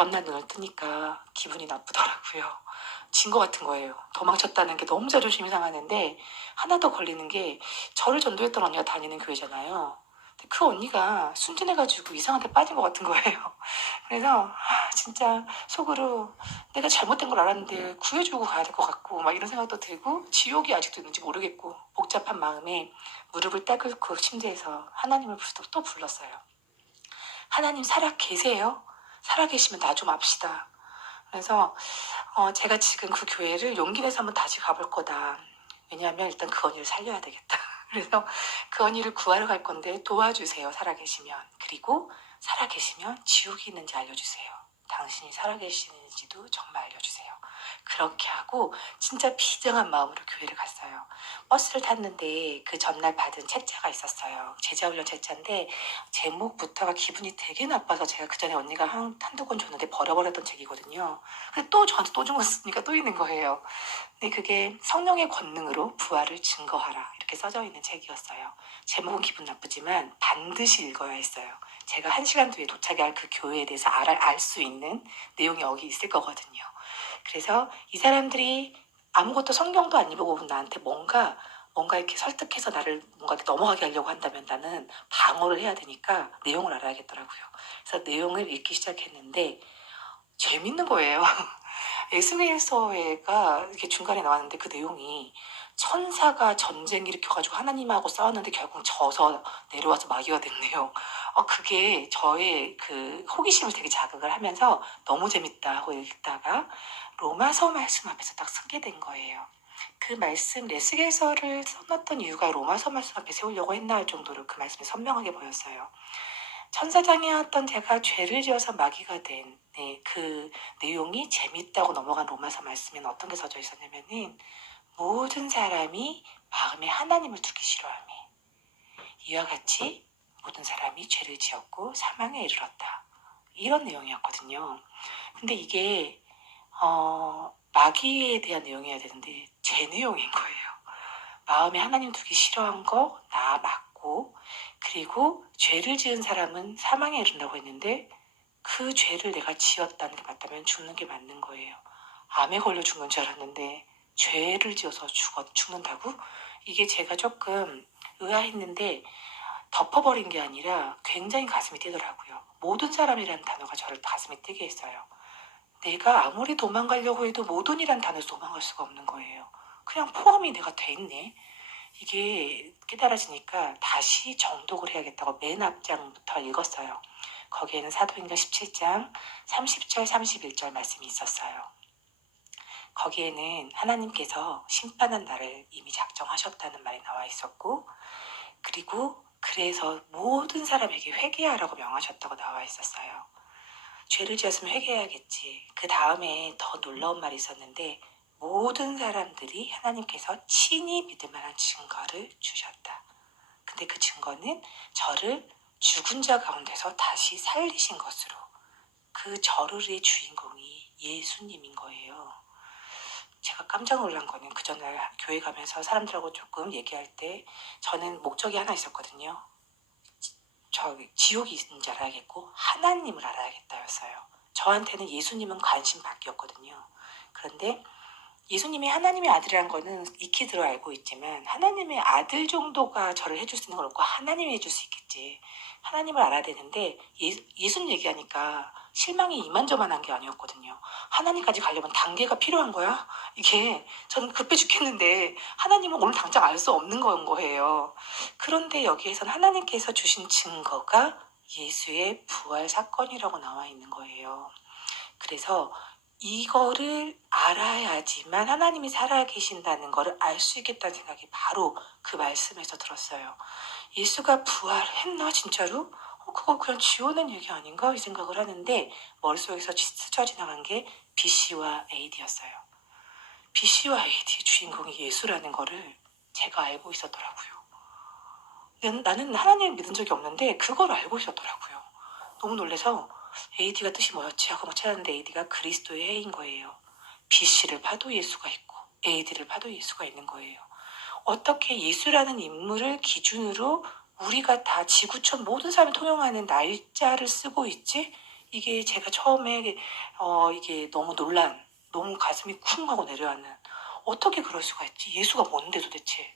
다음날 눈을 뜨니까 기분이 나쁘더라고요. 진 것 같은 거예요. 도망쳤다는 게 너무 자존심이 상하는데 하나 더 걸리는 게 저를 전도했던 언니가 다니는 교회잖아요. 근데 그 언니가 순진해가지고 이상한 데 빠진 것 같은 거예요. 그래서 진짜 속으로 내가 잘못된 걸 알았는데 구해주고 가야 될 것 같고 막 이런 생각도 들고 지옥이 아직도 있는지 모르겠고 복잡한 마음에 무릎을 딱 꿇고 침대에서 하나님을 또 불렀어요. 하나님 살아 계세요? 살아 계시면 나 좀 압시다. 그래서 제가 지금 그 교회를 용기 내서 한번 다시 가볼 거다. 왜냐하면 일단 그 언니를 살려야 되겠다. 그래서 그 언니를 구하러 갈 건데 도와주세요. 살아계시면. 그리고 살아계시면 지옥이 있는지 알려주세요. 당신이 살아계시는지도 정말 알려주세요. 그렇게 하고 진짜 비장한 마음으로 교회를 갔어요. 버스를 탔는데 그 전날 받은 책자가 있었어요. 제자훈련 책자인데 제목부터가 기분이 되게 나빠서 제가 그 전에 언니가 한두 권 줬는데 버려버렸던 책이거든요. 근데 또 저한테 또 주었으니까 또 있는 거예요. 근데 그게 성령의 권능으로 부활을 증거하라 이렇게 써져 있는 책이었어요. 제목은 기분 나쁘지만 반드시 읽어야 했어요. 제가 1시간 뒤에 도착해야 할 그 교회에 대해서 알 수 있는 내용이 여기 있을 거거든요. 그래서 이 사람들이 아무것도 성경도 안 읽어보면 나한테 뭔가 이렇게 설득해서 나를 뭔가 넘어가게 하려고 한다면 나는 방어를 해야 되니까 내용을 알아야겠더라고요. 그래서 내용을 읽기 시작했는데 재밌는 거예요. 에스겔서가 이렇게 중간에 나왔는데 그 내용이 천사가 전쟁 일으켜가지고 하나님하고 싸웠는데 결국 져서 내려와서 마귀가 됐네요. 그게 저의 그 호기심을 되게 자극을 하면서 너무 재밌다 하고 읽다가 로마서 말씀 앞에서 딱 서게 된 거예요. 그 말씀, 에스겔서를 써놨던 이유가 로마서 말씀 앞에 세우려고 했나 할 정도로 그 말씀이 선명하게 보였어요. 천사장이었던 제가 죄를 지어서 마귀가 된 그 내용이 재밌다고 넘어간 로마서 말씀에는 어떤 게 써져 있었냐면은 모든 사람이 마음에 하나님을 두기 싫어하며 이와 같이 모든 사람이 죄를 지었고 사망에 이르렀다. 이런 내용이었거든요. 근데 이게 마귀에 대한 내용이어야 되는데 제 내용인 거예요. 마음에 하나님 두기 싫어한 거 나 맞고 그리고 죄를 지은 사람은 사망에 이른다고 했는데 그 죄를 내가 지었다는 게 맞다면 죽는 게 맞는 거예요. 암에 걸려 죽는 줄 알았는데 죄를 지어서 죽는다고? 이게 제가 조금 의아했는데 덮어버린 게 아니라 굉장히 가슴이 뛰더라고요. 모든 사람이라는 단어가 저를 가슴에 뛰게 했어요. 내가 아무리 도망가려고 해도 모든이란 단어에서 도망갈 수가 없는 거예요. 그냥 포함이 내가 돼 있네. 이게 깨달아지니까 다시 정독을 해야겠다고 맨 앞장부터 읽었어요. 거기에는 사도행전 17장 30절 31절 말씀이 있었어요. 거기에는 하나님께서 심판한 날을 이미 작정하셨다는 말이 나와 있었고 그리고 그래서 모든 사람에게 회개하라고 명하셨다고 나와 있었어요. 죄를 지었으면 회개해야겠지. 그 다음에 더 놀라운 말이 있었는데 모든 사람들이 하나님께서 친히 믿을 만한 증거를 주셨다. 근데 그 증거는 저를 죽은 자 가운데서 다시 살리신 것으로 그 저르의 주인공이 예수님인 거예요. 제가 깜짝 놀란 거는 그 전날 교회 가면서 사람들하고 조금 얘기할 때 저는 목적이 하나 있었거든요. 지옥이 있는 줄 알아야겠고 하나님을 알아야겠다였어요. 저한테는 예수님은 관심 밖이었거든요. 그런데 예수님이 하나님의 아들이란 거는 익히 들어 알고 있지만 하나님의 아들 정도가 저를 해줄 수 있는 건 없고 하나님이 해줄 수 있겠지. 하나님을 알아야 되는데 예수님 얘기하니까 실망이 이만저만한 게 아니었거든요. 하나님까지 가려면 단계가 필요한 거야? 이게 저는 급해 죽겠는데 하나님은 오늘 당장 알 수 없는 건 거예요. 그런데 여기에선 하나님께서 주신 증거가 예수의 부활 사건이라고 나와 있는 거예요. 그래서 이거를 알아야지만 하나님이 살아계신다는 거를 알 수 있겠다는 생각이 바로 그 말씀에서 들었어요. 예수가 부활했나 진짜로? 그거 그냥 지어낸 얘기 아닌가? 이 생각을 하는데 머릿속에서 스쳐 지나간 게 BC와 AD였어요. BC와 AD의 주인공이 예수라는 거를 제가 알고 있었더라고요. 나는 하나님을 믿은 적이 없는데 그걸 알고 있었더라고요. 너무 놀라서 AD가 뜻이 뭐였지 하고 막 찾았는데 AD가 그리스도의 해인 거예요. BC를 봐도 예수가 있고 AD를 봐도 예수가 있는 거예요. 어떻게 예수라는 인물을 기준으로 우리가 다 지구촌 모든 사람을 통용하는 날짜를 쓰고 있지? 이게 제가 처음에 이게 너무 가슴이 쿵 하고 내려앉는, 어떻게 그럴 수가 있지? 예수가 뭔데 도대체?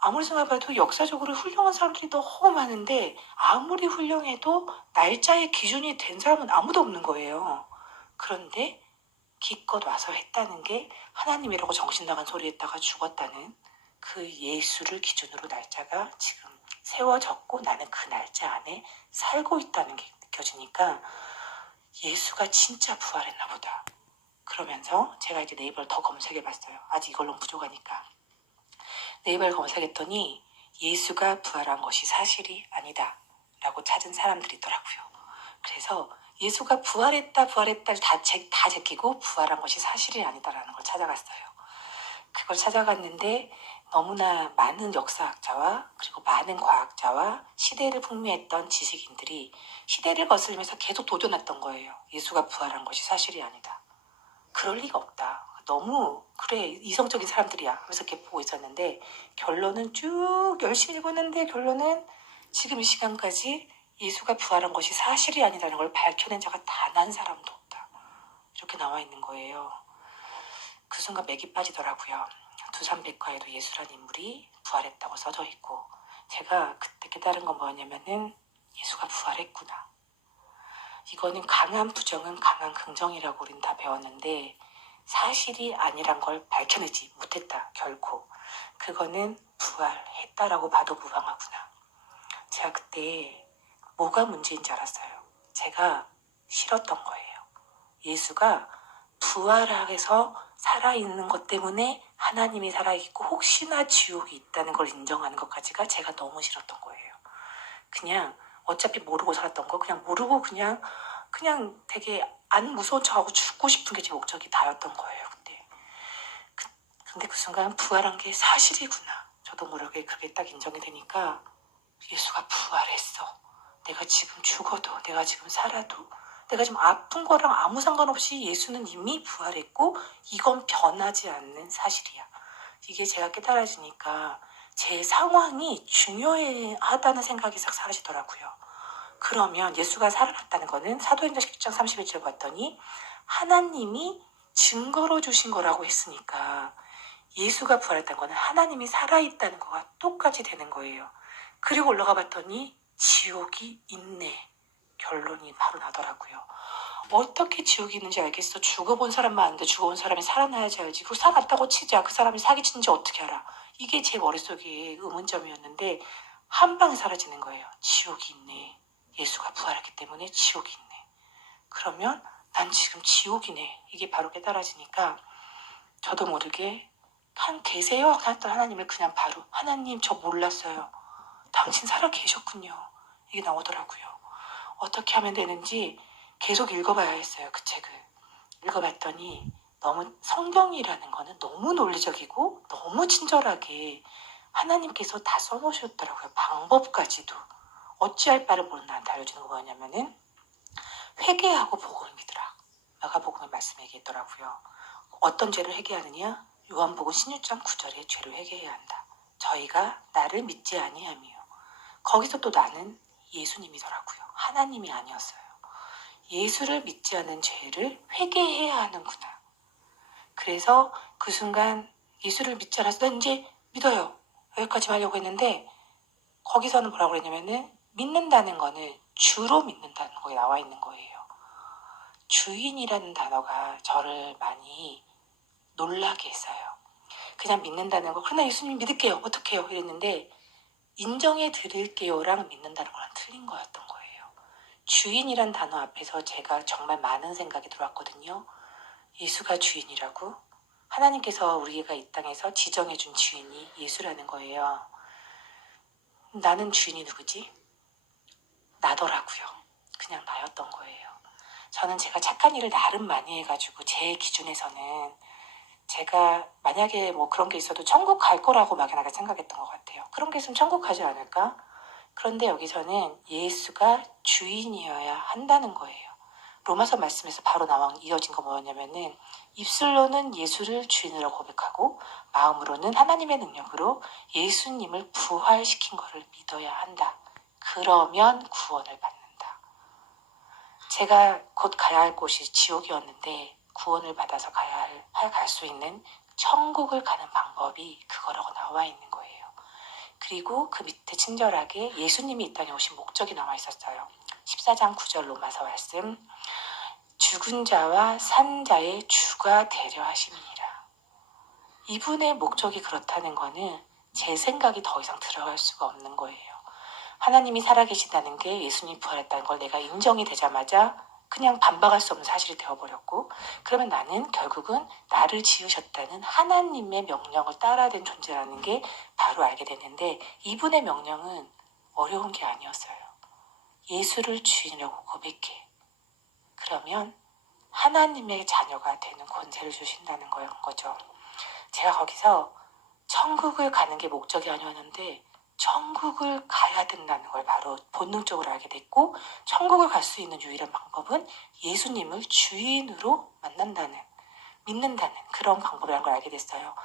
아무리 생각해봐도 역사적으로 훌륭한 사람들이 너무 많은데 아무리 훌륭해도 날짜의 기준이 된 사람은 아무도 없는 거예요. 그런데 기껏 와서 했다는 게 하나님이라고 정신 나간 소리 했다가 죽었다는 그 예수를 기준으로 날짜가 지금 세워졌고 나는 그 날짜 안에 살고 있다는 게 느껴지니까 예수가 진짜 부활했나 보다. 그러면서 제가 이제 네이버를 더 검색해 봤어요. 아직 이걸로는 부족하니까. 네이버를 검색했더니 예수가 부활한 것이 사실이 아니다 라고 찾은 사람들이 있더라고요. 그래서 예수가 부활했다 다 제끼고 부활한 것이 사실이 아니다라는 걸 찾아갔어요. 그걸 찾아갔는데 너무나 많은 역사학자와 그리고 많은 과학자와 시대를 풍미했던 지식인들이 시대를 거슬리면서 계속 도전했던 거예요. 예수가 부활한 것이 사실이 아니다. 그럴 리가 없다. 너무 그래 이성적인 사람들이야 하면서 이렇게 보고 있었는데 결론은 쭉 열심히 읽었는데 결론은 지금 이 시간까지 예수가 부활한 것이 사실이 아니라는 걸 밝혀낸 자가 단 한 사람도 없다. 이렇게 나와 있는 거예요. 그 순간 맥이 빠지더라고요. 두산백과에도 예수라는 인물이 부활했다고 써져 있고 제가 그때 깨달은 건 뭐였냐면은 예수가 부활했구나. 이거는 강한 부정은 강한 긍정이라고 우린 다 배웠는데 사실이 아니란 걸 밝혀내지 못했다. 결코. 그거는 부활했다라고 봐도 무방하구나. 제가 그때 뭐가 문제인지 알았어요. 제가 싫었던 거예요. 예수가 부활해서 살아있는 것 때문에 하나님이 살아있고 혹시나 지옥이 있다는 걸 인정하는 것까지가 제가 너무 싫었던 거예요. 그냥 어차피 모르고 살았던 거 그냥 모르고 그냥 되게 안 무서운 척하고 죽고 싶은 게 제 목적이 다였던 거예요. 근데 그 순간 부활한 게 사실이구나. 저도 모르게 그게 딱 인정이 되니까 예수가 부활했어. 내가 지금 죽어도 내가 지금 살아도 내가 지금 아픈 거랑 아무 상관없이 예수는 이미 부활했고 이건 변하지 않는 사실이야. 이게 제가 깨달아지니까 제 상황이 중요하다는 생각이 싹 사라지더라고요. 그러면 예수가 살아났다는 거는 사도행전 10장 31절 봤더니 하나님이 증거로 주신 거라고 했으니까 예수가 부활했다는 거는 하나님이 살아있다는 거가 똑같이 되는 거예요. 그리고 올라가 봤더니 지옥이 있네. 결론이 바로 나더라고요. 어떻게 지옥이 있는지 알겠어. 죽어본 사람만 아는데 죽어본 사람이 살아나야지 알지. 그리고 살아났다고 치자. 그 사람이 사기친지 어떻게 알아. 이게 제 머릿속에 의문점이었는데 한 방에 사라지는 거예요. 지옥이 있네. 예수가 부활했기 때문에 지옥이 있네. 그러면 난 지금 지옥이네. 이게 바로 깨달아지니까 저도 모르게 계세요? 했던 하나님을 그냥 바로 하나님 저 몰랐어요. 당신 살아 계셨군요. 이게 나오더라고요. 어떻게 하면 되는지 계속 읽어봐야 했어요. 그 책을. 읽어봤더니 너무 성경이라는 거는 너무 논리적이고 너무 친절하게 하나님께서 다 써놓으셨더라고요. 방법까지도. 어찌할 바를 모르는 나한테 알려주는 거 뭐냐면은 회개하고 복음을 믿으라. 마가복음의 말씀에 얘기했더라고요. 어떤 죄를 회개하느냐? 요한복음 16장 9절에 죄를 회개해야 한다. 저희가 나를 믿지 아니하며 거기서 또 나는 예수님이더라고요. 하나님이 아니었어요. 예수를 믿지 않은 죄를 회개해야 하는구나. 그래서 그 순간 예수를 믿지 않아서 난 이제 믿어요. 여기까지 하려고 했는데 거기서는 뭐라고 그랬냐면은 믿는다는 거는 주로 믿는다는 거에 나와 있는 거예요. 주인이라는 단어가 저를 많이 놀라게 했어요. 그냥 믿는다는 거 그러나 예수님 믿을게요. 어떡해요? 이랬는데 인정해 드릴게요랑 믿는다는 거랑 틀린 거였던 거예요. 주인이란 단어 앞에서 제가 정말 많은 생각이 들어왔거든요. 예수가 주인이라고? 하나님께서 우리가 이 땅에서 지정해준 주인이 예수라는 거예요. 나는 주인이 누구지? 나더라고요. 그냥 나였던 거예요. 저는 제가 착한 일을 나름 많이 해가지고 제 기준에서는 제가 만약에 뭐 그런 게 있어도 천국 갈 거라고 막연하게 생각했던 것 같아요. 그런 게 있으면 천국 가지 않을까? 그런데 여기서는 예수가 주인이어야 한다는 거예요. 로마서 말씀에서 바로 이어진 거 뭐였냐면은 입술로는 예수를 주인으로 고백하고 마음으로는 하나님의 능력으로 예수님을 부활시킨 것을 믿어야 한다. 그러면 구원을 받는다. 제가 곧 가야 할 곳이 지옥이었는데 구원을 받아서 갈 수 있는 천국을 가는 방법이 그거라고 나와 있는 거예요. 그리고 그 밑에 친절하게 예수님이 이 땅에 오신 목적이 나와 있었어요. 14장 9절 로마서 말씀, 죽은 자와 산 자의 주가 되려 하심이니라. 이분의 목적이 그렇다는 거는 제 생각이 더 이상 들어갈 수가 없는 거예요. 하나님이 살아계신다는 게 예수님이 부활했다는 걸 내가 인정이 되자마자 그냥 반박할 수 없는 사실이 되어버렸고, 그러면 나는 결국은 나를 지으셨다는 하나님의 명령을 따라야 되는 존재라는 게 바로 알게 됐는데, 이분의 명령은 어려운 게 아니었어요. 예수를 주인이라고 고백해. 그러면 하나님의 자녀가 되는 권세를 주신다는 거죠. 제가 거기서 천국을 가는 게 목적이 아니었는데 천국을 가야 된다는 걸 바로 본능적으로 알게 됐고, 천국을 갈 수 있는 유일한 방법은 예수님을 주인으로 만난다는, 믿는다는 그런 방법이라는 걸 알게 됐어요.